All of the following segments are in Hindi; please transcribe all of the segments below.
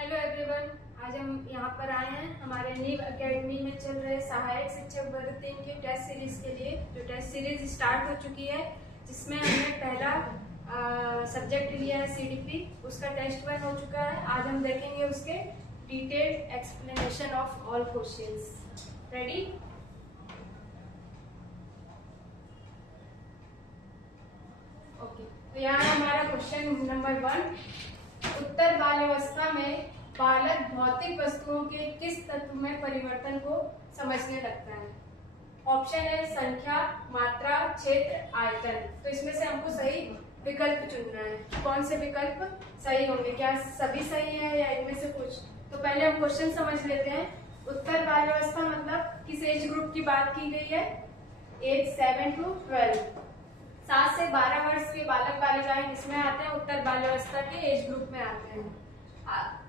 हेलो एवरीवन, आज हम यहाँ पर आए हैं हमारे नीव एकेडमी में चल रहे सहायक शिक्षक वर्ग 3 की टेस्ट सीरीज के लिए। जो टेस्ट सीरीज स्टार्ट हो चुकी है, जिसमें हमने पहला सब्जेक्ट लिया है CDP, उसका टेस्ट 1 हो चुका है। आज हम देखेंगे उसके detailed explanation of all questions. Ready? Okay, तो यहाँ हमारा क्वेश्चन नंबर 1, उत्तर बाल्यावस्था में बालक भौतिक वस्तुओं के किस तत्व में परिवर्तन को समझने लगता है? ऑप्शन है संख्या, मात्रा, क्षेत्र, आयतन। तो इसमें से हमको सही विकल्प चुनना है। कौन से विकल्प सही होंगे? क्या सभी सही है या इनमें से कुछ? तो पहले हम क्वेश्चन समझ लेते हैं। उत्तर बाल्यावस्था मतलब किस एज ग्रुप की बात की गई है? एज 7 to 12, 7 से 12 वर्ष के बालक बालिकाएं किसमें आते हैं? उत्तर बाल्यावस्था के एज ग्रुप में आते हैं।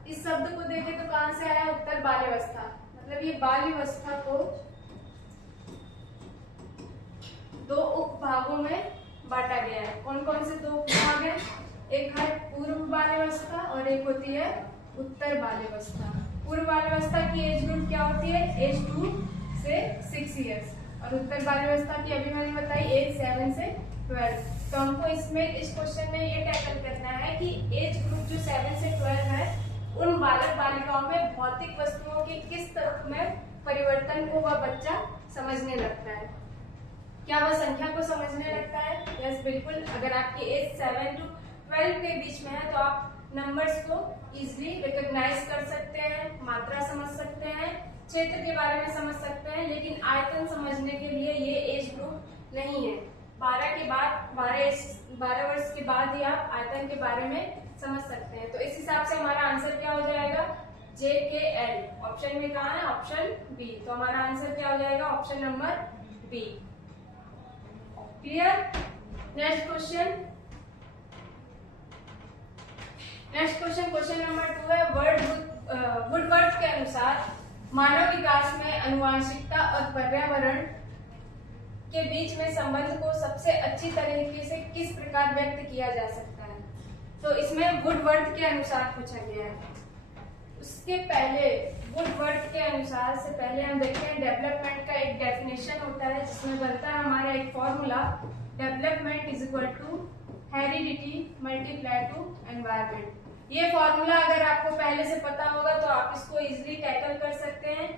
इस शब्द को देखें तो कहां से आया? उत्तर बाल्यावस्था। मतलब ये बाल्यावस्था को दो उपभागों में बांटा गया है। कौन कौन से दो उपभाग हैं? एक है पूर्व बाल्यावस्था और एक होती है उत्तर बाल्यावस्था। पूर्व बाल्यावस्था की एज ग्रुप क्या होती है? एज 2 से 6 इयर्स। और उत्तर बाल्यावस्था की अभी मैंने बताई एज 7 से 12। तो हमको इसमें इस क्वेश्चन में ये टैकल करना है कि एज ग्रुप जो 7 से 12 है, उन बालक बालिकाओं में भौतिक वस्तुओं के किस तत्व में परिवर्तन को वह बच्चा समझने लगता है। क्या वह संख्या को समझने लगता है? यस, बिल्कुल। अगर आपकी एज 7 to 12 के बीच में है तो आप नंबर्स को इजिली रिकॉग्नाइज कर सकते हैं, मात्रा समझ सकते हैं, क्षेत्र के बारे में समझ सकते हैं, लेकिन आयतन समझने के लिए ये एज ग्रुप नहीं है। 12 वर्ष के बाद ही आप आयतन के बारे में समझ सकते हैं। तो इस हिसाब से हमारा आंसर क्या हो जाएगा? JKL। ऑप्शन में कहा है? Option B. तो हमारा आंसर क्या हो जाएगा? Option number B. Clear? Next question question number 2 है। वुडवर्थ के अनुसार मानव विकास में आनुवंशिकता और पर्यावरण के बीच में संबंध को सबसे अच्छी तरीके से किस प्रकार व्यक्त किया जा सकता है? तो इसमें वुडवर्थ के अनुसार पूछा गया है। उसके पहले वुडवर्थ के अनुसार से पहले हम देखते हैं डेवलपमेंट का एक डेफिनेशन होता है, जिसमें बनता है हमारा एक formula, development is equal to heredity multiply to environment. ये फॉर्मूला अगर आपको पहले से पता होगा तो आप इसको इजिली टैकल कर सकते हैं।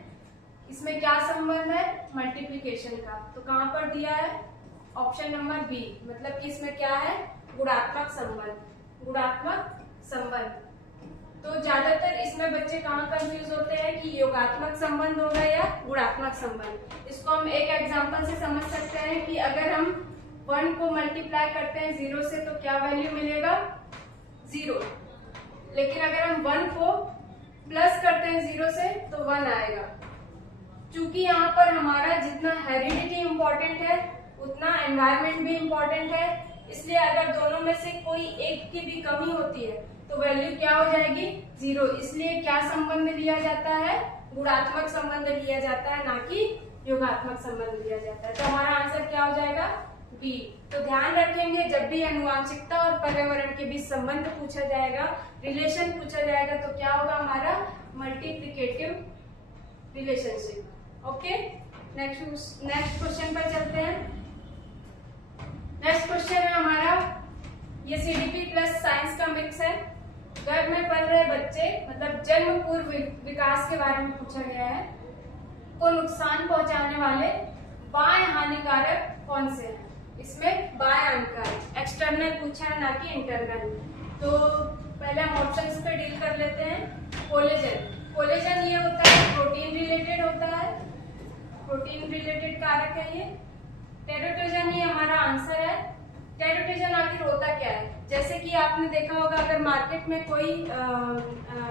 इसमें क्या संबंध है? मल्टीप्लिकेशन का। तो कहां पर दिया है? Option number B. मतलब कि इसमें क्या है? गुणात्मक संबंध। तो ज्यादातर इसमें बच्चे कहाँ कंफ्यूज होते हैं कि योगात्मक संबंध होगा या गुणात्मक संबंध। इसको हम एक एग्जांपल से समझ सकते हैं कि अगर हम 1 को मल्टीप्लाई करते हैं 0 से तो क्या वैल्यू मिलेगा? 0। लेकिन अगर हम 1 को प्लस करते हैं 0 से तो 1 आएगा। चूंकि यहाँ पर हमारा जितना हेरिडिटी इंपॉर्टेंट है उतना एनवायरमेंट भी इंपॉर्टेंट है, इसलिए अगर दोनों में से कोई एक की भी कमी होती है तो वैल्यू क्या हो जाएगी? 0। इसलिए क्या संबंध लिया जाता है? गुणात्मक संबंध लिया जाता है, ना कि योगात्मक संबंध लिया जाता है। तो हमारा आंसर क्या हो जाएगा? बी। तो ध्यान रखेंगे, जब भी आनुवंशिकता और पर्यावरण के बीच संबंध पूछा जाएगा, रिलेशन पूछा जाएगा, तो क्या होगा? हमारा multiplicative relationship. Okay, next question पर चलते हैं। नेक्स्ट क्वेश्चन है हमारा, ये CDP प्लस साइंस का मिक्स है। गर्भ में पल रहे बच्चे मतलब जन्म पूर्व विकास के बारे में पूछा गया है। को नुकसान पहुंचाने वाले बाह्य हानिकारक कौन से हैं? इसमें बाह्य हानिकारक एक्सटर्नल पूछा है, ना कि इंटरनल। तो पहले हम ऑप्शंस पे डील कर लेते हैं। कोलेजन ये होता है प्रोटीन रिलेटेड होता है, प्रोटीन रिलेटेड कारक है ये। टेरोटोजन ही हमारा आंसर है। टेरोटोजन आखिर होता क्या है? जैसे कि आपने देखा होगा, अगर मार्केट में कोई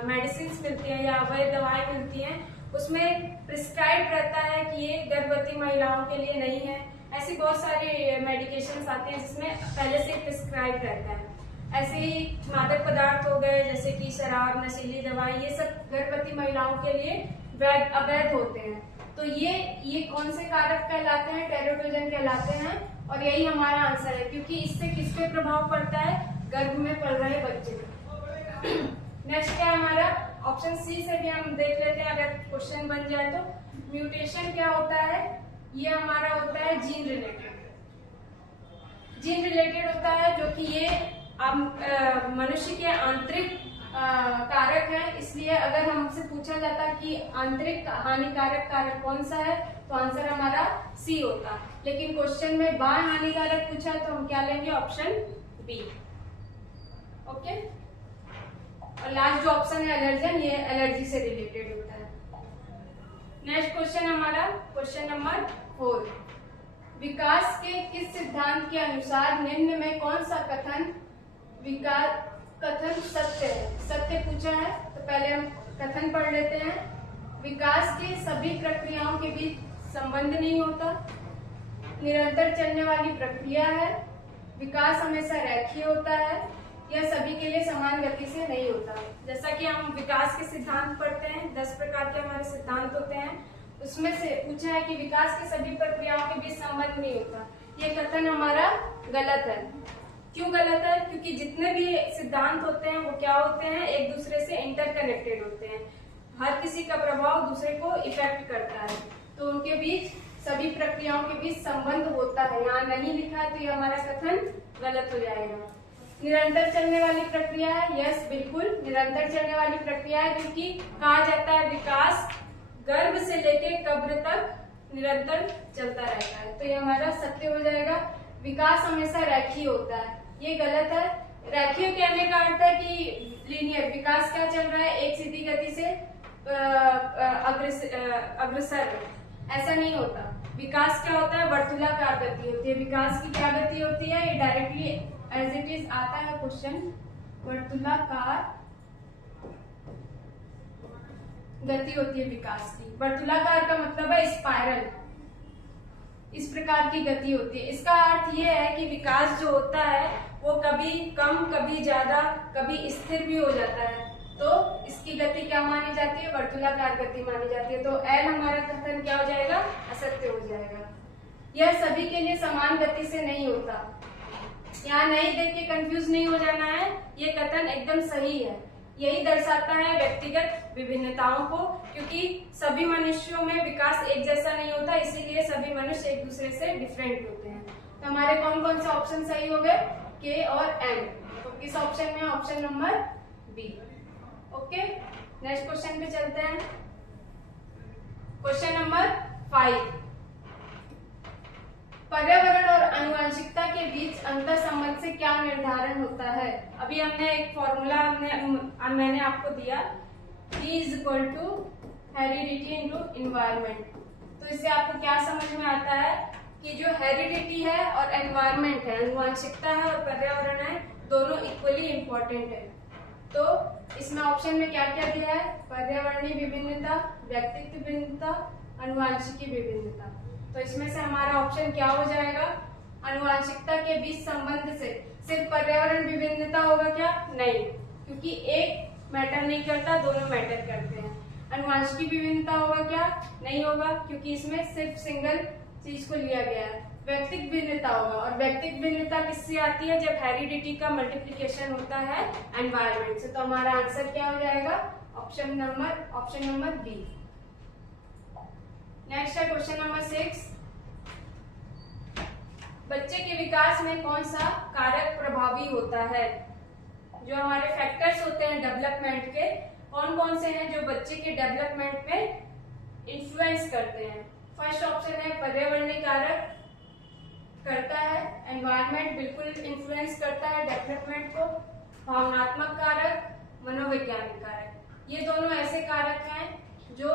मेडिसिन मिलती है या अवैध दवाएं मिलती हैं, उसमें प्रिस्क्राइब रहता है कि ये गर्भवती महिलाओं के लिए नहीं है। ऐसी बहुत सारी मेडिकेशंस आते हैं जिसमें पहले से प्रिस्क्राइब रहता है। ऐसे ही मादक पदार्थ हो गए, जैसे कि शराब, नशीली दवाएं, ये सब गर्भवती महिलाओं के लिए अवैध होते हैं। तो ये कौन से कारक कहलाते हैं? टेरोटोजन कहलाते हैं। और यही हमारा आंसर है, क्योंकि इससे किस पे प्रभाव पड़ता है? गर्भ में पल रहे बच्चे। नेक्स्ट क्या है हमारा, ऑप्शन सी से भी हम देख लेते हैं अगर क्वेश्चन बन जाए तो। म्यूटेशन क्या होता है, ये हमारा होता है जीन रिलेटेड, जीन रिलेटेड होता है, जो कि ये मनुष्य के आंतरिक कारक है। इसलिए अगर हमसे पूछा जाता कि आंतरिक हानिकारक कारक कौन सा है, तो आंसर हमारा सी होता। लेकिन क्वेश्चन में बाह्य हानिकारक पूछा है तो हम क्या लेंगे, ऑप्शन बी। ओके, और लास्ट जो ऑप्शन है एलर्जन, ये एलर्जी से रिलेटेड होता है। नेक्स्ट क्वेश्चन हमारा क्वेश्चन नंबर 4, विकास के किस सिद्धांत के अनुसार निम्न में कौन सा कथन सत्य है। सत्य पूछा है तो पहले हम कथन पढ़ लेते हैं। विकास के सभी प्रक्रियाओं के बीच संबंध नहीं होता, निरंतर चलने वाली प्रक्रिया है, विकास हमेशा रैखिक होता है, यह सभी के लिए समान गति से नहीं होता। जैसा कि हम विकास के सिद्धांत पढ़ते हैं, 10 प्रकार के हमारे सिद्धांत होते हैं, उसमें से पूछा है कि विकास की सभी प्रक्रियाओं के बीच संबंध नहीं होता। ये कथन हमारा गलत है। क्यों गलत है, क्योंकि जितने भी सिद्धांत होते हैं वो क्या होते हैं, एक दूसरे से इंटरकनेक्टेड होते हैं, हर किसी का प्रभाव दूसरे को इफेक्ट करता है, तो उनके बीच सभी प्रक्रियाओं के बीच संबंध होता है। यहाँ नहीं लिखा है तो ये हमारा कथन गलत हो जाएगा। निरंतर चलने वाली प्रक्रिया है, यस बिल्कुल निरंतर चलने वाली प्रक्रिया है, क्योंकि कहा जाता है विकास गर्भ से लेके कब्र तक निरंतर चलता रहता है, तो ये हमारा सत्य हो जाएगा। विकास हमेशा रैखिक होता है, ये गलत है। रैखिक कहने का अर्थ है कि लीनियर, विकास क्या चल रहा है, एक सीधी गति से अग्रसर, ऐसा नहीं होता। विकास क्या होता है, वर्तुलाकार गति होती है। विकास की क्या गति होती है, ये डायरेक्टली एज इट इज आता है क्वेश्चन, वर्तुलाकार गति होती है विकास की। वर्तुलाकार का मतलब है स्पाइरल, इस प्रकार की गति होती है। इसका अर्थ ये है कि विकास जो होता है वो कभी कम, कभी ज्यादा, कभी स्थिर भी हो जाता है, तो इसकी गति क्या मानी जाती है, वर्तुलाकार गति मानी जाती है। तो एल हमारा कथन क्या हो जाएगा, असत्य हो जाएगा। यह सभी के लिए समान गति से नहीं होता। यहाँ नहीं देख के कंफ्यूज नहीं हो जाना है, ये कथन एकदम सही है। यही दर्शाता है व्यक्तिगत विभिन्नताओं को, क्योंकि सभी मनुष्यों में विकास एक जैसा नहीं होता, इसीलिए सभी मनुष्य एक दूसरे से डिफरेंट होते हैं। तो हमारे कौन कौन से ऑप्शन सही हो गए, के और एम। तो किस ऑप्शन में, option number B. Okay, next question पे चलते हैं। क्वेश्चन नंबर 5, पर्यावरण और आनुवंशिकता के बीच अंतर संबंध से क्या निर्धारण होता है। अभी हमने एक फॉर्मूला मैंने आपको दिया, E = हेरिडिटी इनटू एनवायरनमेंट। तो इससे आपको क्या समझ में आता है कि जो हेरिडिटी है और एनवायरनमेंट है, आनुवंशिकता है और पर्यावरण है, दोनों इक्वली इम्पोर्टेंट है। तो इसमें ऑप्शन में क्या क्या दिया है, पर्यावरणीय विभिन्नता, व्यक्तित्व विभिन्नता, आनुवंशिकी विभिन्नता। तो इसमें से हमारा ऑप्शन क्या हो जाएगा, आनुवंशिकता के बीच संबंध से सिर्फ पर्यावरण विभिन्नता होगा क्या, नहीं, क्योंकि एक मैटर नहीं करता, दोनों मैटर करते हैं। आनुवंशिकी विभिन्नता होगा क्या, नहीं होगा, क्योंकि इसमें सिर्फ सिंगल चीज को लिया गया है। व्यक्तिक भिन्नता होगा, और व्यक्तिक भिन्नता किससे आती है, जब हेरिडिटी का मल्टीप्लिकेशन होता है एनवायरनमेंट से। तो हमारा आंसर क्या हो जाएगा, ऑप्शन नंबर बी। नेक्स्ट है क्वेश्चन नंबर 6, बच्चे के विकास में कौन सा कारक प्रभावी होता है। जो हमारे फैक्टर्स होते हैं डेवलपमेंट के, कौन कौन से हैं जो बच्चे के डेवलपमेंट में इन्फ्लुएंस करते हैं। फर्स्ट ऑप्शन है पर्यावरणीय कारक करता है, एनवायरनमेंट बिल्कुल इन्फ्लुएंस करता है डेवलपमेंट को, भावनात्मक कारक, मनोवैज्ञानिक कारक। ये दोनों ऐसे कारक हैं जो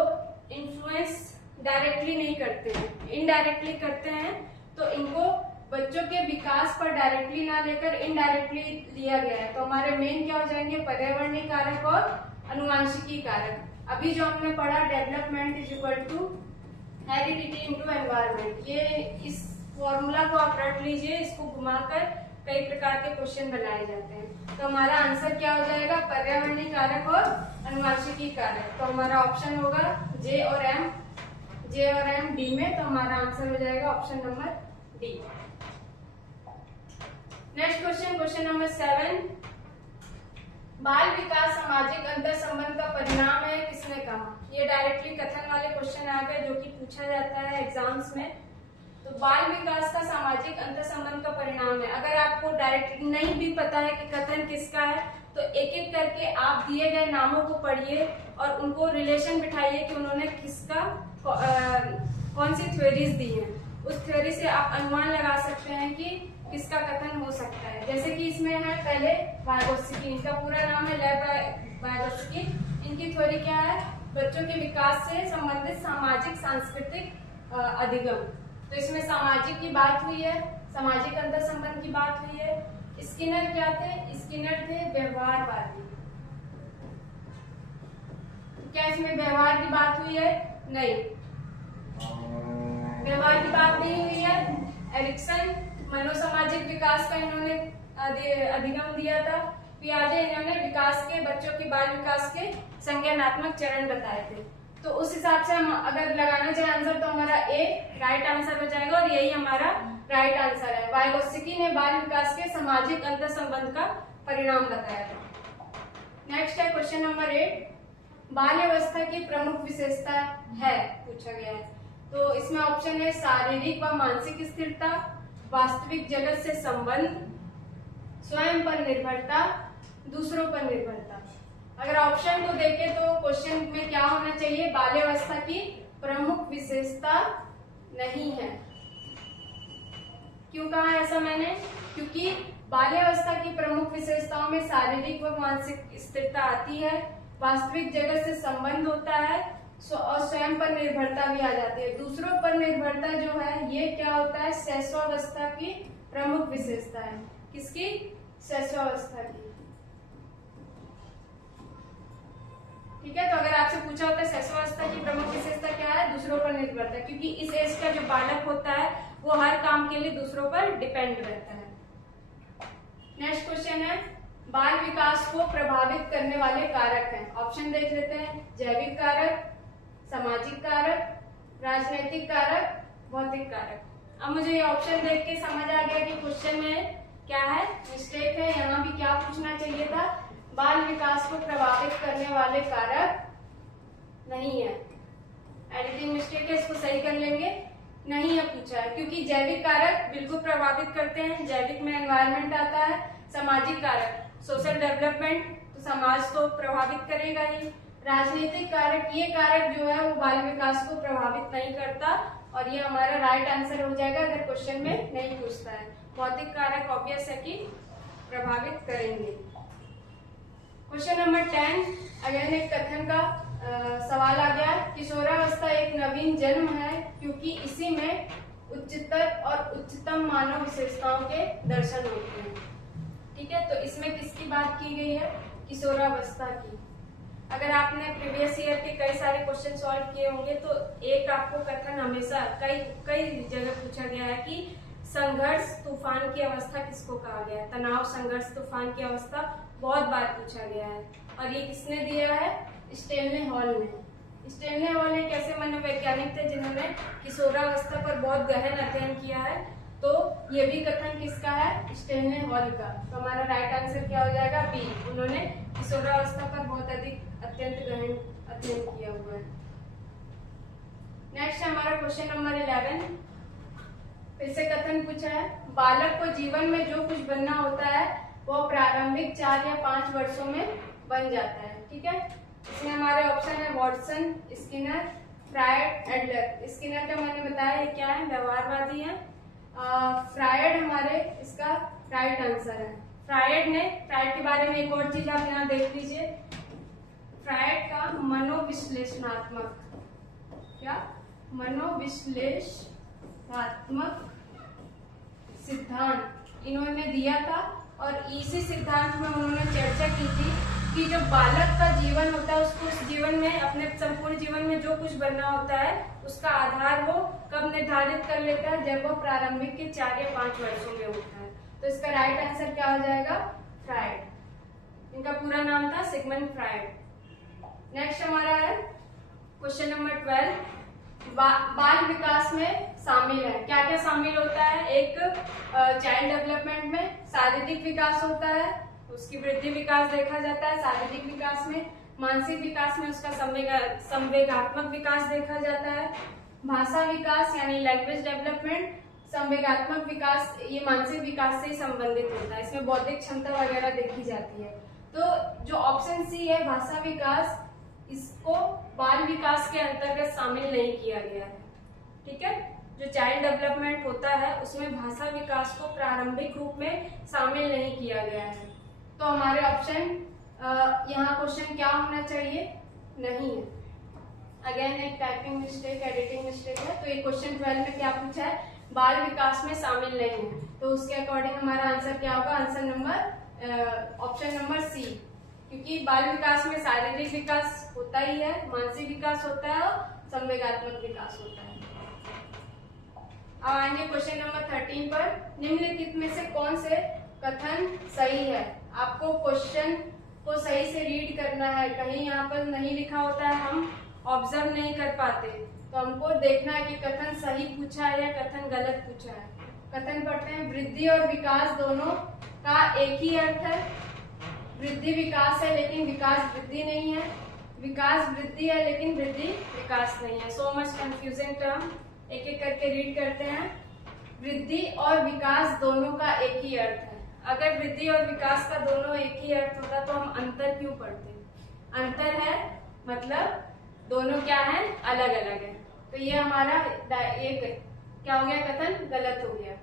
इन्फ्लुएंस डायरेक्टली नहीं करते हैं, इनडायरेक्टली करते हैं। तो इनको बच्चों के विकास पर डायरेक्टली ना लेकर इनडायरेक्टली लिया गया है। तो हमारे मेन क्या हो जाएंगे, पर्यावरणीय कारक और आनुवंशिकी कारक। अभी जो हमने पढ़ा डेवलपमेंट = हेरिडिटी इनटू एनवायरनमेंट, ये इस फॉर्मूला को आप रट लीजिए, इसको घुमाकर कई प्रकार के क्वेश्चन बनाए जाते हैं। तो हमारा आंसर क्या हो जाएगा, पर्यावरणीय कारक और आनुवंशिकी कारक। तो हमारा ऑप्शन होगा जे और एम डी में। तो हमारा आंसर हो जाएगा option number D. Next question number 7, बाल विकास सामाजिक अंतर संबंध का परिणाम है, किसने कहा? ये डायरेक्टली कथन वाले क्वेश्चन आ गए जो कि पूछा जाता है एग्जाम्स में। तो बाल विकास का सामाजिक अंतर संबंध का परिणाम है। अगर आपको डायरेक्ट नहीं भी पता है कि कथन किसका है, तो एक एक करके आप दिए गए नामों को पढ़िए और उनको रिलेशन बिठाइए कि उन्होंने किसका कौन सी थ्योरीज दी हैं। उस थ्योरी से आप अनुमान लगा सकते हैं कि किसका कथन हो सकता है। जैसे कि इसमें है पहले वाइगोत्स्की, इनका पूरा नाम है लेव वाइगोत्स्की। इनकी थ्योरी क्या है? बच्चों के विकास से संबंधित सामाजिक सांस्कृतिक अधिगम। तो इसमें सामाजिक की बात हुई है, सामाजिक अंतर संबंध की बात हुई है। स्किनर क्या थे? स्किनर थे व्यवहारवादी। क्या इसमें व्यवहार की बात हुई है? नहीं, व्यवहार की बात नहीं हुई है। एरिक्सन मनोसामाजिक विकास का इन्होंने अधिगम दिया था। पियाजे इन्होंने विकास के, बच्चों के बाल विकास के संज्ञानात्मक चरण बताए थे। तो उस हिसाब से हम अगर लगाना चाहे आंसर तो हमारा ए राइट आंसर हो जाएगा और यही हमारा राइट आंसर है। वाइगोत्स्की ने बाल विकास के सामाजिक अंतर संबंध का परिणाम बताया था। नेक्स्ट है क्वेश्चन नंबर 8, बाल्यावस्था की प्रमुख विशेषता है पूछा गया है। तो इसमें ऑप्शन है शारीरिक व मानसिक स्थिरता, वास्तविक जगत से संबंध, स्वयं पर निर्भरता, दूसरों पर निर्भरता। अगर ऑप्शन को देखें तो क्वेश्चन में क्या होना चाहिए? बाल्यावस्था की प्रमुख विशेषता नहीं है। क्यों कहा ऐसा मैंने? क्योंकि बाल्यावस्था की प्रमुख विशेषताओं में शारीरिक व मानसिक स्थिरता आती है, वास्तविक जगत से संबंध होता है और स्वयं पर निर्भरता भी आ जाती है। दूसरों पर निर्भरता जो है ये क्या होता है? शैशवावस्था की प्रमुख विशेषता है। किसकी? शैशवावस्था की। ठीक है, तो अगर आपसे पूछा होता है शैशवावस्था की प्रमुख विशेषता क्या है? दूसरों पर निर्भरता, क्योंकि इस एज का जो बालक होता है वो हर काम के लिए दूसरों पर डिपेंड रहता है। नेक्स्ट क्वेश्चन है, बाल विकास को प्रभावित करने वाले कारक हैं। ऑप्शन देख लेते हैं। जैविक कारक, सामाजिक कारक, राजनैतिक कारक, भौतिक कारक। अब मुझे ये ऑप्शन देख के समझ आ गया कि क्वेश्चन में क्या है, मिस्टेक है। यहाँ भी क्या पूछना चाहिए था? बाल विकास को प्रभावित करने वाले कारक नहीं है। एडिटिंग मिस्टेक है, इसको सही कर लेंगे। नहीं है पूछा है, क्योंकि जैविक कारक बिल्कुल प्रभावित करते हैं। जैविक में एनवायरनमेंट आता है। सामाजिक कारक सोशल डेवलपमेंट, तो समाज तो प्रभावित करेगा ही। राजनीतिक कारक, ये कारक जो है वो बाल विकास को प्रभावित नहीं करता और ये हमारा राइट आंसर हो जाएगा अगर क्वेश्चन में नहीं पूछता है। भौतिक कारक ऑब्वियस है कि प्रभावित करेंगे। क्वेश्चन नंबर 10, अगेन एक कथन का सवाल आ गया। किशोरावस्था एक नवीन जन्म है क्योंकि इसी में उच्चतर और उच्चतम मानव विशेषताओं के दर्शन होते हैं। ठीक है, तो इसमें किसकी बात की गई है? किशोरावस्था की। अगर आपने प्रीवियस ईयर के कई सारे क्वेश्चन सॉल्व किए होंगे तो एक आपको कथन हमेशा कई जगह पूछा गया है कि संघर्ष तूफान की अवस्था किसको कहा गया है? तनाव संघर्ष तूफान की अवस्था बहुत बार पूछा गया है। और ये किसने दिया है? स्टेनले हॉल ने। स्टेनले हॉल एक ऐसे मनोवैज्ञानिक थे जिन्होंने किशोरावस्था पर बहुत गहन अध्ययन किया है। तो ये भी कथन किसका है? स्टेनले हॉल का। तो हमारा राइट आंसर क्या हो जाएगा? बी। उन्होंने किशोरावस्था पर बहुत अधिक अत्यंत गहन अध्ययन किया हुआ है। नेक्स्ट हमारा क्वेश्चन नंबर 11, फिर से कथन पूछा है, बालक को जीवन में जो कुछ बनना होता है वो प्रारंभिक 4 या 5 वर्षों में बन जाता है। ठीक है, इसमें हमारे ऑप्शन है Watson, Skinner, Freud, Adler. Skinner का मैंने बताया ये क्या है? व्यवहारवादी है। फ्रायड हमारे इसका राइट आंसर है। फ्रायड के बारे में एक और चीज आप यहाँ देख लीजिए। फ्रायड का मनोविश्लेषणात्मक, क्या? मनोविश्लेषणात्मक सिद्धांत इन्होंने दिया था और इसी सिद्धांत में उन्होंने चर्चा की थी कि जो बालक का जीवन होता है उसको उस जीवन में, अपने संपूर्ण जीवन में जो कुछ बनना होता है उसका आधार वो कब निर्धारित कर लेता है? जब वो प्रारंभिक के 4 या 5 वर्षों में होता है। तो इसका राइट आंसर क्या हो जाएगा? फ्रायड। इनका पूरा नाम था सिगमंड फ्रायड। नेक्स्ट हमारा है क्वेश्चन नंबर 12, बाल विकास में शामिल है। क्या क्या शामिल होता है? एक चाइल्ड डेवलपमेंट में शारीरिक विकास होता है, उसकी वृद्धि विकास देखा जाता है शारीरिक विकास में, मानसिक विकास में उसका संवेगात्मक विकास देखा जाता है, भाषा विकास यानी लैंग्वेज डेवलपमेंट, संवेगात्मक विकास ये मानसिक विकास से संबंधित होता है, इसमें बौद्धिक क्षमता वगैरह देखी जाती है। तो जो ऑप्शन सी है भाषा विकास, इसको बाल विकास के अंतर्गत शामिल नहीं किया गया है। ठीक है, जो चाइल्ड डेवलपमेंट होता है उसमें भाषा विकास को प्रारंभिक रूप में शामिल नहीं किया गया है। तो हमारे ऑप्शन यहाँ क्वेश्चन क्या होना चाहिए, नहीं है। अगेन एक टाइपिंग मिस्टेक, एडिटिंग मिस्टेक है। तो ये क्वेश्चन 12 में क्या पूछा है, बाल विकास में शामिल नहीं है, तो उसके अकॉर्डिंग हमारा आंसर क्या होगा, answer number option number C, क्योंकि बाल विकास में शारीरिक विकास होता ही है, मानसिक विकास होता है और संवेगात्मक विकास होता है। अब आएंगे क्वेश्चन नंबर 13 पर, निम्नलिखित में से कौन से कथन सही है। आपको क्वेश्चन को सही से रीड करना है, कहीं यहाँ पर नहीं लिखा होता है, हम ऑब्जर्व नहीं कर पाते, तो हमको देखना है कि कथन सही पूछा है या कथन गलत पूछा है। कथन पढ़ते हैं, वृद्धि और विकास दोनों का एक ही अर्थ है। वृद्धि विकास है लेकिन विकास वृद्धि नहीं है, विकास वृद्धि है लेकिन वृद्धि विकास नहीं है। सो मच कंफ्यूजिंग टर्म, एक एक करके रीड करते हैं। वृद्धि और विकास दोनों का एक ही अर्थ है। अगर वृद्धि और विकास का दोनों एक ही अर्थ होता तो हम अंतर क्यों पढ़ते, अंतर है मतलब दोनों क्या है, अलग अलग है। तो ये हमारा एक क्या हो गया, कथन गलत हो गया।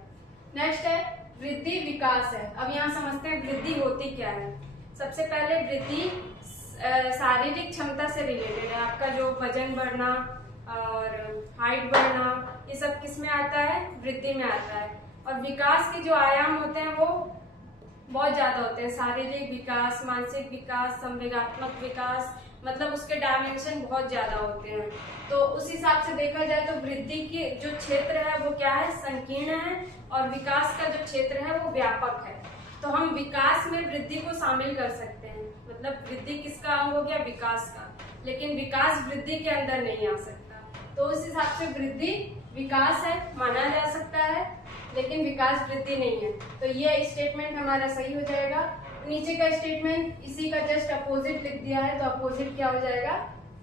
नेक्स्ट है वृद्धि विकास है। अब यहाँ समझते हैं वृद्धि होती क्या है। सबसे पहले वृद्धि शारीरिक क्षमता से रिलेटेड है, आपका जो वजन बढ़ना और हाइट बढ़ना, ये सब किस में आता है, वृद्धि में आता है। और विकास के जो आयाम होते हैं वो बहुत ज्यादा होते हैं, शारीरिक विकास, मानसिक विकास, संवेगात्मक विकास, मतलब उसके डायमेंशन बहुत ज्यादा होते हैं। तो उस हिसाब से देखा जाए तो वृद्धि के जो क्षेत्र है वो क्या है, संकीर्ण है, और विकास का जो क्षेत्र है वो व्यापक है। तो हम विकास में वृद्धि को शामिल कर सकते हैं, मतलब वृद्धि किसका अंग हो गया, विकास का, लेकिन विकास वृद्धि के अंदर नहीं आ सकता। तो उस हिसाब से वृद्धि विकास है माना जा सकता है, लेकिन विकास वृद्धि नहीं है। तो ये स्टेटमेंट हमारा सही हो जाएगा। नीचे का स्टेटमेंट इसी का जस्ट अपोजिट लिख दिया है, तो अपोजिट क्या हो जाएगा,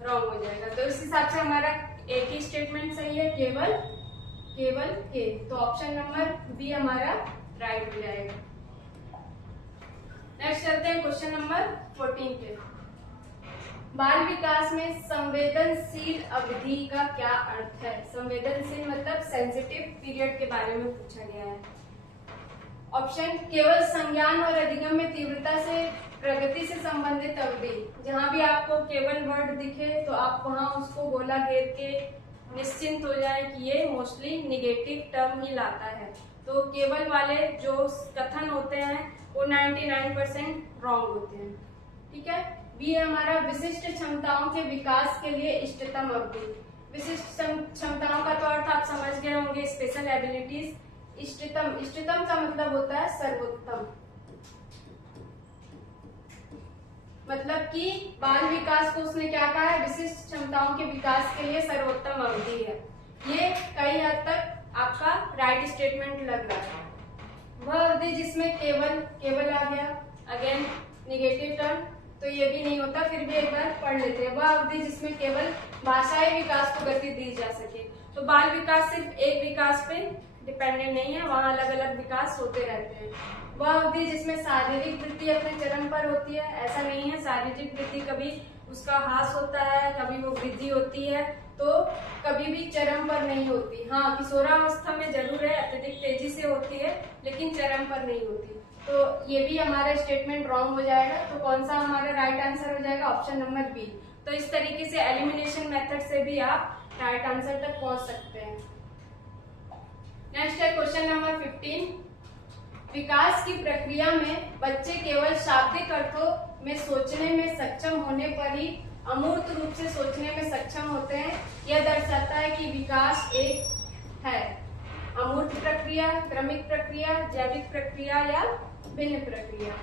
रॉन्ग हो जाएगा। तो इस हिसाब से हमारा एक ही स्टेटमेंट सही है, केवल के। तो ऑप्शन नंबर बी हमारा राइट हो जाएगा। नेक्स्ट चलते हैं क्वेश्चन नंबर 14 पे। बाल विकास में संवेदनशील अवधि का क्या अर्थ है। संवेदनशील मतलब सेंसिटिव पीरियड के बारे में पूछा गया है। ऑप्शन, केवल संज्ञान और अधिगम में तीव्रता से प्रगति से संबंधित अवधि। जहां भी आपको केवल वर्ड दिखे तो आप वहां उसको गोला घेर के निश्चिंत हो जाए कि ये मोस्टली निगेटिव टर्म ही लाता है। तो केवल वाले जो कथन होते हैं वो 99% रॉन्ग होते हैं। ठीक है, बी हमारा विशिष्ट क्षमताओं के विकास के लिए इष्टतम अवधि। विशिष्ट क्षमताओं का तो अर्थ आप समझ गए होंगे, स्पेशल एबिलिटीज। इष्टतम का मतलब होता है सर्वोत्तम, मतलब कि बाल विकास को उसने क्या कहा है, विशिष्ट क्षमताओं के विकास के लिए सर्वोत्तम अवधि है। ये कई हद तक आपका राइट स्टेटमेंट लग रहा है। वह अवधि जिसमें केवल आ गया, अगेन निगेटिव टर्म, तो ये भी नहीं होता, फिर भी एक बार पढ़ लेते हैं। वह अवधि जिसमें केवल भाषाई विकास को गति दी जा सके। तो बाल विकास सिर्फ एक विकास पे डिपेंडेंट नहीं है, वहाँ अलग अलग विकास होते रहते हैं। वह अवधि जिसमें शारीरिक वृद्धि अपने चरम पर होती है, ऐसा नहीं है शारीरिक वृद्धि कभी उसका ह्रास होता है, कभी वो वृद्धि होती है, तो कभी भी चरम पर नहीं होती। हाँ, किशोरावस्था में जरूर है, अत्यधिक तेजी से होती है, लेकिन चरम पर नहीं होती। तो ये भी हमारा स्टेटमेंट रॉन्ग हो जाएगा। तो कौन सा हमारा राइट आंसर हो जाएगा, ऑप्शन नंबर बी। तो इस तरीके से एलिमिनेशन मेथड से भी आप राइट आंसर तक पहुंच सकते हैं। नेक्स्ट है क्वेश्चन नंबर 15। विकास की प्रक्रिया में बच्चे केवल शाब्दिक अर्थों में सोचने में सक्षम होने पर ही अमूर्त रूप से सोचने में सक्षम होते हैं। यह दर्शाता है कि विकास एक है अमूर्त प्रक्रिया, क्रमिक प्रक्रिया, जैविक प्रक्रिया या भिन्न प्रक्रिया।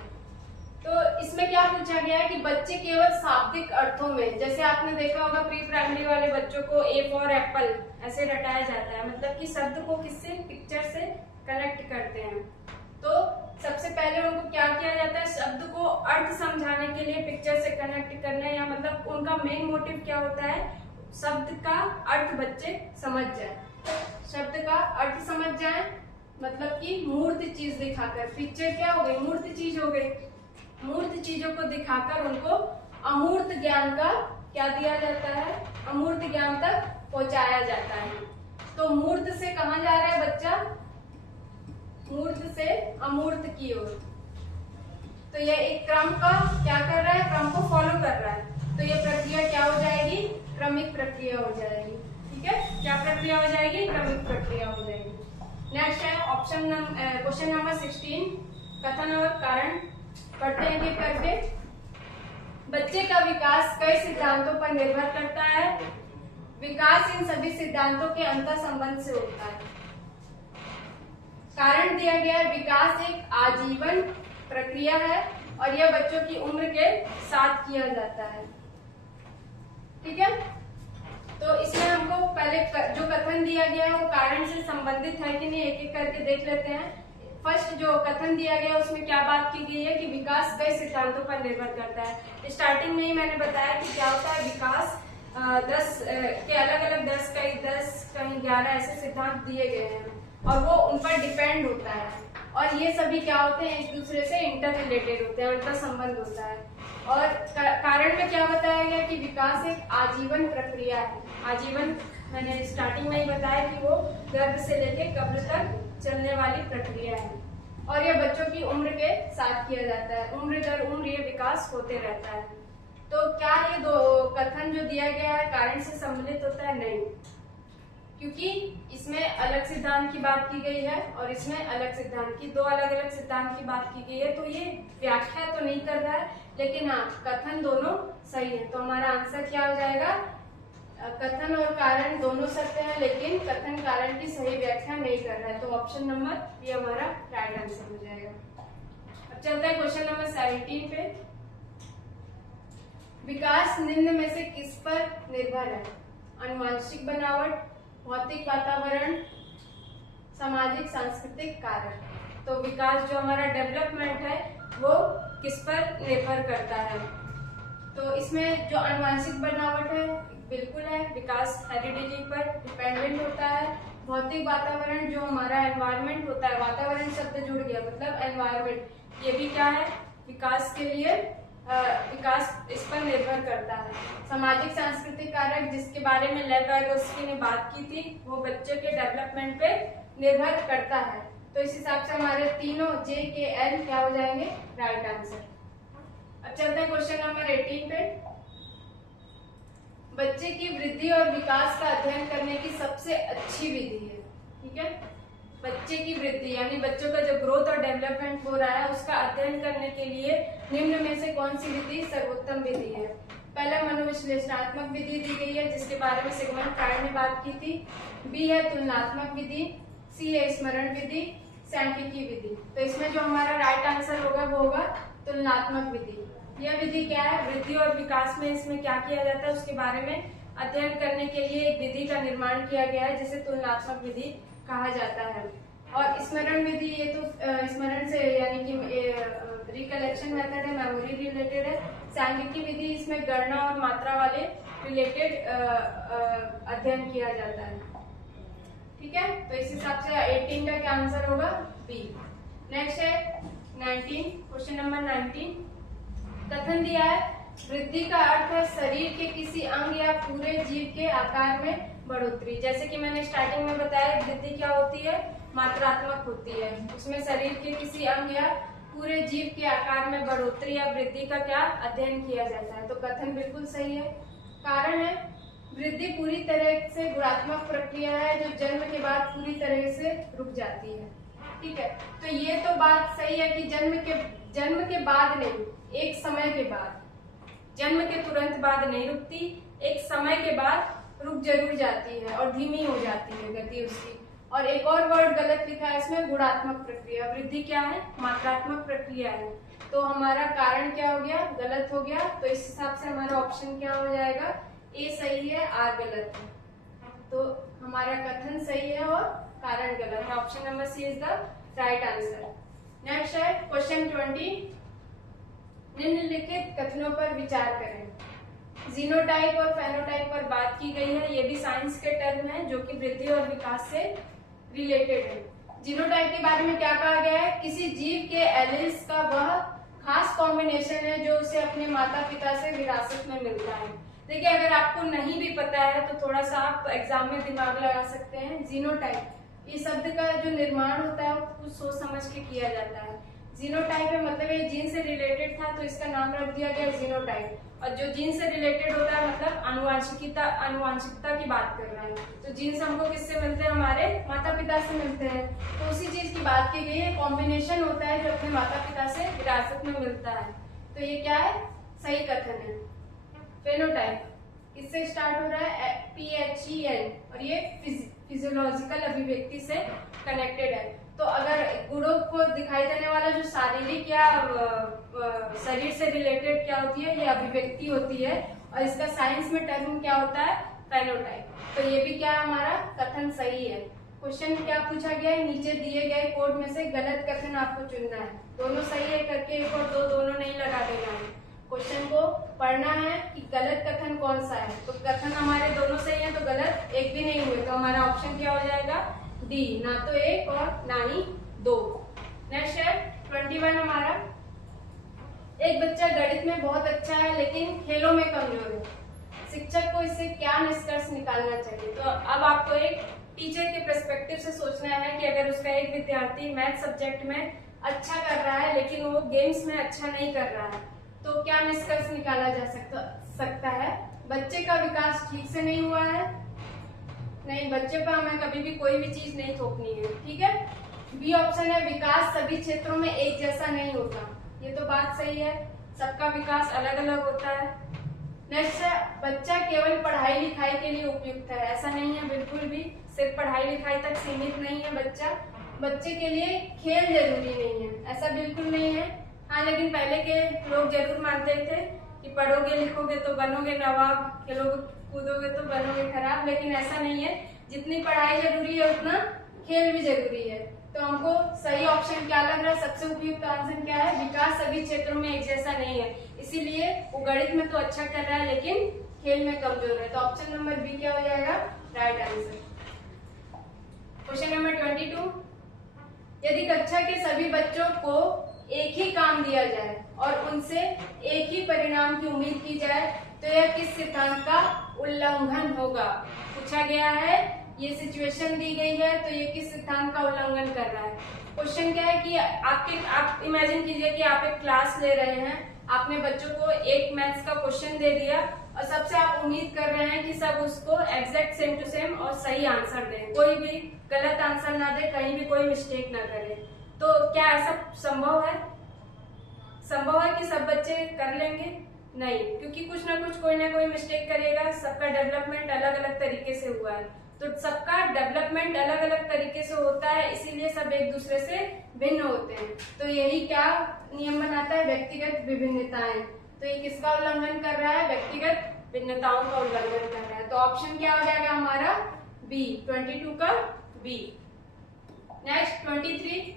तो इसमें क्या पूछा गया है कि बच्चे केवल शाब्दिक अर्थों में, जैसे आपने देखा होगा प्री प्राइमरी वाले बच्चों को ए फॉर एप्पल ऐसे रटाया जाता है, मतलब कि शब्द को किससे, पिक्चर से कनेक्ट करते हैं। तो सबसे पहले उनको क्या किया जाता है, शब्द को अर्थ समझाने के लिए पिक्चर से कनेक्ट करने, या मतलब उनका मेन मोटिव क्या होता है, शब्द का अर्थ बच्चे समझ जाए, शब्द का अर्थ समझ जाए, मतलब कि मूर्त चीज दिखाकर, पिक्चर क्या हो गई, मूर्त चीज हो गई, मूर्त चीजों को दिखाकर उनको अमूर्त ज्ञान का क्या दिया जाता है, अमूर्त ज्ञान तक पहुंचाया जाता है। तो मूर्त से कहाँ जा रहा है बच्चा, मूर्त से अमूर्त की ओर। तो ये एक क्रम का क्या कर रहा है, क्रम को फॉलो कर रहा है। तो ये प्रक्रिया क्या हो जाएगी, क्रमिक प्रक्रिया हो जाएगी। ठीक है, क्या प्रक्रिया हो जाएगी, क्रमिक प्रक्रिया हो जाएगी। नेक्स्ट है ऑप्शन क्वेश्चन नंबर 16, कथन और कारण। पढ़ते हैं कि करके, बच्चे का विकास कई सिद्धांतों पर निर्भर करता है। विकास इन सभी सिद्धांतों के अंतर संबंध से होता है। कारण दिया गया है, विकास एक आजीवन प्रक्रिया है और यह बच्चों की उम्र के साथ किया जाता है। ठीक है, तो इसमें हमको पहले जो कथन दिया गया है वो कारण से संबंधित है कि नहीं, एक एक करके देख लेते हैं। फर्स्ट जो कथन दिया गया उसमें क्या बात की गई है कि विकास कई सिद्धांतों पर निर्भर करता है। स्टार्टिंग में ही मैंने बताया कि क्या होता है, विकास 10 के अलग अलग 10 कहीं 11 ऐसे सिद्धांत दिए गए हैं और वो उन पर डिपेंड होता है, और ये सभी क्या होते हैं, एक दूसरे से इंटर रिलेटेड होते हैं, उनका संबंध होता है। और कारण में क्या बताया गया कि विकास एक आजीवन प्रक्रिया है। आजीवन मैंने स्टार्टिंग में ही बताया कि वो गर्भ से लेकर कब्र तक चलने वाली प्रक्रिया है और यह बच्चों की उम्र के साथ किया जाता है। उम्र दर उम्र ये विकास होते रहता है। तो क्या ये दो कथन जो दिया गया है कारण से सम्मिलित होता है? नहीं, क्योंकि इसमें अलग सिद्धांत की बात की गई है और इसमें अलग सिद्धांत की, दो अलग अलग सिद्धांत की बात की गई है। तो ये व्याख्या तो नहीं कर रहा है, लेकिन हाँ कथन दोनों सही है। तो हमारा आंसर क्या हो जाएगा, कथन और कारण दोनों सत्य है, लेकिन कथन कारण की सही व्याख्या नहीं कर रहा है। तो ऑप्शन नंबर ये हमारा राइट आंसर हो जाएगा। अब चलते हैं क्वेश्चन नंबर 17 पे। विकास निम्न में से किस पर निर्भर है? आनुवंशिक बनावट, भौतिक वातावरण, सामाजिक सांस्कृतिक कारक। तो विकास जो हमारा डेवलपमेंट है वो किस पर निर्भर करता है? तो इसमें जो आनुवंशिक बनावट है बिल्कुल है, विकास हेरिडिटी पर डिपेंडेंट होता है। भौतिक वातावरण जो हमारा एनवायरनमेंट होता है, वातावरण शब्द जुड़ गया मतलब एनवायरनमेंट, ये भी क्या है, विकास के लिए विकास इस पर निर्भर करता है। सामाजिक सांस्कृतिक कारक जिसके बारे में लेव वाइगोत्स्की ने बात की थी, वो बच्चे के डेवलपमेंट पे निर्भर करता है। तो इस हिसाब से हमारे तीनों जे के एल क्या हो जाएंगे, राइट आंसर। अब चलते हैं क्वेश्चन नंबर 18 पे। बच्चे की वृद्धि और विकास का अध्ययन करने की सबसे अच्छी विधि है। ठीक है, बच्चे की वृद्धि यानी बच्चों का जो ग्रोथ और डेवलपमेंट हो रहा है उसका अध्ययन करने के लिए निम्न में से कौन सी विधि सर्वोत्तम विधि है? पहला मनोविश्लेषणात्मक विधि दी गई है जिसके बारे में सिगमंड फ्रायड ने बात की थी। बी है तुलनात्मक विधि, सी है स्मरण विधि, सांख्यिकी विधि। तो इसमें जो हमारा राइट आंसर होगा वो होगा तुलनात्मक विधि। यह विधि क्या है, वृद्धि और विकास में इसमें क्या किया जाता है उसके बारे में अध्ययन करने के लिए एक विधि का निर्माण किया गया है जिसे तुलनात्मक विधि कहा जाता है। और स्मरण विधि ये तो स्मरण से यानी कि रिकलेक्शन मेथड है, मेमोरी रिलेटेड है। सांख्यिकी विधि इसमें गणना और मात्रा वाले रिलेटेड अध्ययन किया जाता है। ठीक है, तो इस हिसाब से 18 का क्या आंसर होगा, बी। नेक्स्ट है 19, क्वेश्चन नंबर 19। कथन दिया है वृद्धि का अर्थ है शरीर के किसी अंग या पूरे जीव के आकार में बढ़ोतरी। जैसे कि मैंने स्टार्टिंग में बताया वृद्धि क्या होती है, मात्रात्मक होती है। उसमें शरीर के किसी अंग या पूरे जीव के आकार में बढ़ोतरी या वृद्धि का क्या अध्ययन किया जाता है। तो कथन बिल्कुल सही है। कारण है वृद्धि पूरी तरह से गुणात्मक प्रक्रिया है जो जन्म के बाद पूरी तरह से रुक जाती है। ठीक है, तो ये तो बात सही है कि जन्म के बाद नहीं, एक समय के बाद, जन्म के तुरंत बाद नहीं रुकती, एक समय के बाद रुक जरूर जाती है और धीमी हो जाती है गति उसकी। और एक और वर्ड गलत लिखा है इसमें, गुणात्मक प्रक्रिया। वृद्धि क्या है, मात्रात्मक प्रक्रिया है। तो हमारा कारण क्या हो गया, गलत हो गया। तो इस हिसाब से हमारा ऑप्शन क्या हो जाएगा, ए सही है, आर गलत है। तो हमारा कथन सही है और कारण गलत है। Option number C is the right answer. Next है क्वेश्चन 20, निम्नलिखित कथनों पर विचार करें। जीनोटाइप और फेनोटाइप पर बात की गई है, ये भी साइंस के टर्म है जो कि वृद्धि और विकास से रिलेटेड है। जीनोटाइप के बारे में क्या कहा गया है, किसी जीव के एलिल्स का वह खास कॉम्बिनेशन है जो उसे अपने माता पिता से विरासत में मिलता है। देखिए, अगर आपको नहीं भी पता है तो थोड़ा सा आप एग्जाम में दिमाग लगा सकते हैं। जीनोटाइप, ये शब्द का जो निर्माण होता है वो कुछ सोच समझ के किया जाता है। जीनोटाइप है मतलब ये जीन से रिलेटेड था तो इसका नाम रख दिया गया जीनोटाइप। और जो जीन से रिलेटेड होता है मतलब आनुवांशिकता की बात कर रहे हैं। तो जीन्स हमको किससे मिलते हैं, हमारे माता पिता से मिलते हैं। तो उसी चीज की बात की गई है, कॉम्बिनेशन होता है जो अपने माता पिता से विरासत में मिलता है। तो ये क्या है, सही कथन है। फेनोटाइप किससे स्टार्ट हो रहा है, PHEN, और ये फिजियोलॉजिकल अभिव्यक्ति से कनेक्टेड है। तो अगर गुणों को दिखाई देने वाला जो शारीरिक या शरीर से रिलेटेड क्या होती है, ये अभिव्यक्ति होती है। और इसका साइंस में टर्म क्या होता है, फेनोटाइप। तो ये भी क्या हमारा कथन सही है। क्वेश्चन क्या पूछा गया है, नीचे दिए गए कोड में से गलत कथन आपको चुनना है। दोनों सही है करके एक और दो दोनों नहीं लगा देना है। क्वेश्चन को पढ़ना है कि गलत कथन कौन सा है। तो कथन हमारे दोनों सही है तो गलत एक भी नहीं हुए, तो हमारा ऑप्शन क्या हो जाएगा, डी, ना तो एक और ना ही दो। नेक्स्ट है 21 हमारा, एक बच्चा गणित में बहुत अच्छा है लेकिन खेलों में कमजोर है, शिक्षक को इससे क्या निष्कर्ष निकालना चाहिए। तो अब आपको एक टीचर के पर्सपेक्टिव से सोचना है कि अगर उसका एक विद्यार्थी मैथ सब्जेक्ट में अच्छा कर रहा है लेकिन वो गेम्स में अच्छा नहीं कर रहा है, तो क्या निष्कर्ष निकाला जा सकता है। बच्चे का विकास ठीक से नहीं हुआ है, नहीं, बच्चे पर हमें कभी भी कोई भी चीज नहीं थोपनी है, ठीक है। बी ऑप्शन है, विकास सभी क्षेत्रों में एक जैसा नहीं होता, ये तो बात सही है, सबका विकास अलग अलग होता है। नेक्स्ट है, बच्चा केवल पढ़ाई लिखाई के लिए उपयुक्त है, ऐसा नहीं है बिल्कुल भी, सिर्फ पढ़ाई लिखाई तक सीमित नहीं है बच्चा। बच्चे के लिए खेल जरूरी नहीं है, ऐसा बिल्कुल नहीं है। हाँ, लेकिन पहले के लोग जरूर मानते थे कि पढ़ोगे लिखोगे तो बनोगे नवाब, खेलोगे कूदोगे तो बनोगे खराब, लेकिन ऐसा नहीं है। जितनी पढ़ाई जरूरी है उतना खेल भी जरूरी है। तो हमको सही ऑप्शन क्या लग रहा है, सबसे उपयुक्त आंसर क्या है, विकास सभी क्षेत्रों में एक जैसा नहीं है, इसीलिए वो गणित में तो अच्छा कर रहा है लेकिन खेल में कमजोर है। तो ऑप्शन नंबर बी क्या हो जाएगा, राइट आंसर। क्वेश्चन नंबर 22, यदि कक्षा के सभी बच्चों को एक ही काम दिया जाए और उनसे एक ही परिणाम की उम्मीद की जाए तो यह किस सिद्धांत का उल्लंघन होगा। पूछा गया है, ये सिचुएशन दी गई है, तो ये किस सिद्धांत का उल्लंघन कर रहा है। क्वेश्चन क्या है कि आप इमेजिन कीजिए कि आप एक क्लास ले रहे हैं, आपने बच्चों को एक मैथ्स का क्वेश्चन दे दिया और सबसे आप उम्मीद कर रहे हैं कि सब उसको एग्जैक्ट सेम टू सेम और सही आंसर दें, कोई भी गलत आंसर ना दे, कहीं भी कोई मिस्टेक ना करे। तो क्या ऐसा संभव है? संभव है कि सब बच्चे कर लेंगे? नहीं, क्योंकि कुछ ना कुछ कोई ना कोई मिस्टेक करेगा। सबका डेवलपमेंट अलग अलग तरीके से हुआ है, तो सबका डेवलपमेंट अलग अलग तरीके से होता है, इसीलिए सब एक दूसरे से भिन्न होते हैं। तो यही क्या नियम बनाता है, व्यक्तिगत विभिन्नताएं। तो ये किसका उल्लंघन कर रहा है, व्यक्तिगत भिन्नताओं का उल्लंघन कर रहा है। तो ऑप्शन क्या हो जाएगा हमारा, बी, 22 का बी। नेक्स्ट 23,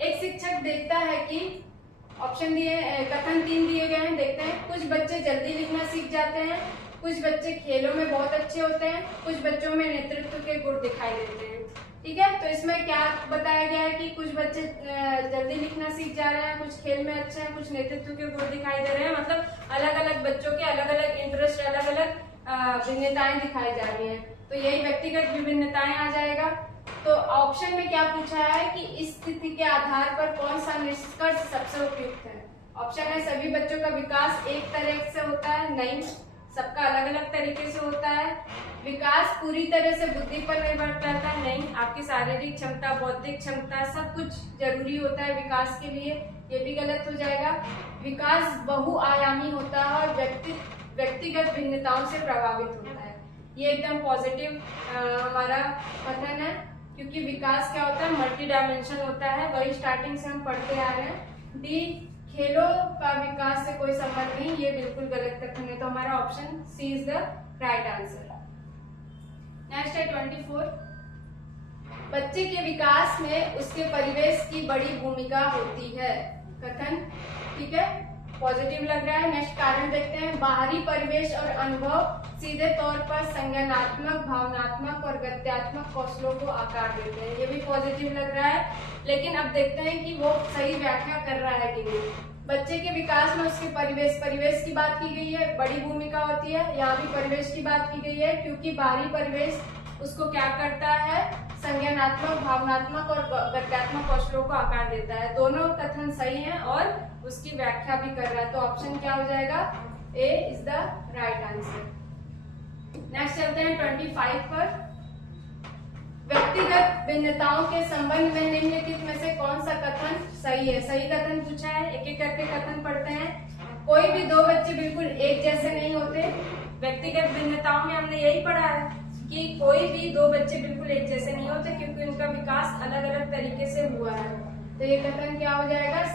एक शिक्षक देखता है कि ऑप्शन दिए, कथन 3 दिए गए हैं, देखते हैं। कुछ बच्चे जल्दी लिखना सीख जाते हैं, कुछ बच्चे खेलों में बहुत अच्छे होते हैं, कुछ बच्चों में नेतृत्व के गुण दिखाई देते हैं। ठीक है, तो इसमें क्या बताया गया है कि कुछ बच्चे जल्दी लिखना सीख जा रहे हैं, कुछ खेल में अच्छे हैं, कुछ नेतृत्व के गुण दिखाई दे रहे हैं। मतलब अलग अलग बच्चों के अलग अलग इंटरेस्ट, अलग अलग भिन्नताएं दिखाई जा रही हैं, तो यही व्यक्तिगत विभिन्नताएं आ जाएगा। तो ऑप्शन में क्या पूछा है कि इस स्थिति के आधार पर कौन सा निष्कर्ष सबसे उपयुक्त है। ऑप्शन है, सभी बच्चों का विकास एक तरह से होता है, नहीं, सबका अलग अलग तरीके से होता है। विकास पूरी तरह से बुद्धि पर निर्भर करता है, नहीं, आपकी शारीरिक क्षमता, बौद्धिक क्षमता, सब कुछ जरूरी होता है विकास के लिए, ये भी गलत हो जाएगा। विकास बहुआयामी होता है और व्यक्तिगत भिन्नताओं से प्रभावित होता है, ये एकदम पॉजिटिव हमारा कथन है, क्योंकि विकास क्या होता है, मल्टी डायमेंशन होता है, वही स्टार्टिंग से हम पढ़ते आ रहे हैं। डी, खेलों का विकास से कोई संबंध नहीं, ये बिल्कुल गलत कथन है, तो हमारा option C is the right answer. Next है 24, बच्चे के विकास में उसके परिवेश की बड़ी भूमिका होती है। कथन ठीक है, पॉजिटिव लग रहा है। नेक्स्ट कारण देखते हैं। बाहरी परिवेश और अनुभव सीधे तौर पर संज्ञानात्मक, भावनात्मक और गत्यात्मक कौशलों को आकार देते हैं। ये भी पॉजिटिव लग रहा है, लेकिन अब देखते हैं कि वो सही व्याख्या कर रहा है कि नहीं। बच्चे के विकास में उसके परिवेश की बात की गई है, बड़ी भूमिका होती है। यहाँ भी परिवेश की बात की गई है, क्योंकि बाहरी परिवेश उसको क्या करता है, संज्ञानात्मक, भावनात्मक और गत्यात्मक कौशलों को आकार देता है। दोनों कथन सही हैं और उसकी व्याख्या भी कर रहा है। तो ऑप्शन क्या हो जाएगा, A is the right answer. Next चलते हैं 25 पर। व्यक्तिगत भिन्नताओं के संबंध में निम्नलिखित में से कौन सा कथन सही है। सही कथन पूछा है, एक एक करके कथन पढ़ते हैं। कोई भी दो बच्चे बिल्कुल एक जैसे नहीं होते। व्यक्तिगत भिन्नताओं में हमने यही पढ़ा है कि कोई भी दो बच्चे बिल्कुल एक जैसे नहीं होते, क्योंकि उनका विकास अलग अलग तरीके से हुआ है। तो ये कथन क्या हो जाएगा,